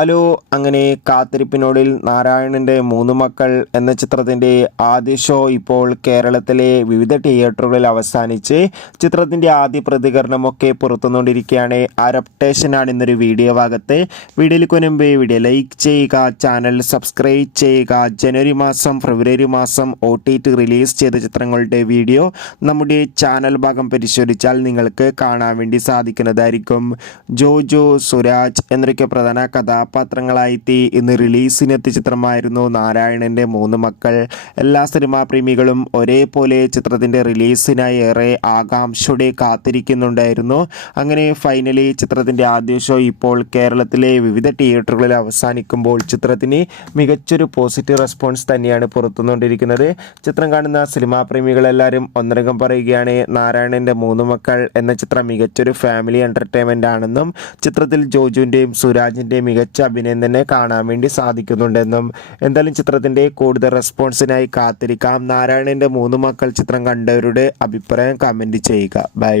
Hello, അങ്ങനെ കാത്തിരിപ്പിനൊടുവിൽ നാരായണൻ്റെ മൂന്ന് മക്കൾ എന്ന ചിത്രത്തിൻ്റെ ആദ്യ ഷോ ഇപ്പോൾ കേരളത്തിലെ വിവിധ തിയേറ്ററുകളിൽ അവസാനിച്ച് ചിത്രത്തിൻ്റെ ആദ്യ പ്രതികരണമൊക്കെ പുറത്തുകൊണ്ടിരിക്കുകയാണ്. അഡപ്റ്റേഷനാണ് ഇന്നൊരു വീഡിയോ ഭാഗത്ത്. വീഡിയോയിലേക്ക് മുൻപ് വീഡിയോ ലൈക്ക് ചെയ്യുക, ചാനൽ സബ്സ്ക്രൈബ് ചെയ്യുക. ജനുവരി മാസം ഫെബ്രുവരി മാസം OTT റിലീസ് ചെയ്ത ചിത്രങ്ങളുടെ വീഡിയോ നമ്മുടെ ചാനൽ ഭാഗം പരിശോധിച്ചാൽ നിങ്ങൾക്ക് കാണാൻ വേണ്ടി സാധിക്കുന്നതായിരിക്കും. ജോജോ, സുരാജ് എന്നൊക്കെ പ്രധാന കഥാപാത്രങ്ങളായിട്ട് ഇന്ന് റിലീസിനെത്തിയ ചിത്രമായിരുന്നു നാരായണൻ്റെ മൂന്ന് മക്കൾ. എല്ലാ സിനിമാ പ്രേമികളും ഒരേപോലെ ചിത്രത്തിൻ്റെ റിലീസിനായി ഏറെ ആകാംക്ഷയോടെ കാത്തിരിക്കുന്നുണ്ടായിരുന്നു. അങ്ങനെ ഫൈനലി ചിത്രത്തിൻ്റെ ആദ്യ ഷോ ഇപ്പോൾ കേരളത്തിലെ വിവിധ തിയേറ്ററുകളിൽ അവസാനിക്കുമ്പോൾ ചിത്രത്തിന് മികച്ചൊരു പോസിറ്റീവ് റെസ്പോൺസ് തന്നെയാണ് പുറത്തുകൊണ്ടിരിക്കുന്നത്. ചിത്രം കാണുന്ന സിനിമാ പ്രേമികളെല്ലാവരും ഒന്നടങ്കം പറയുകയാണ്, നാരായണൻ്റെ മൂന്ന് മക്കൾ എന്ന ചിത്രം മികച്ചൊരു ഫാമിലി എൻ്റർടൈൻമെൻ്റ് ആണെന്നും ചിത്രത്തിൽ ജോജുവിൻ്റെയും സുരാജിൻ്റെയും മികച്ച അഭിനയം തന്നെ കാണാൻ വേണ്ടി സാധിക്കുന്നുണ്ടെന്നും. എന്തായാലും ചിത്രത്തിൻ്റെ കൂടുതൽ റെസ്പോൺസിനായി കാത്തിരിക്കാം. നാരായണൻ്റെ മൂന്ന് മക്കൾ ചിത്രം കണ്ടവരുടെ അഭിപ്രായം കമൻറ്റ് ചെയ്യുക. Bye bye.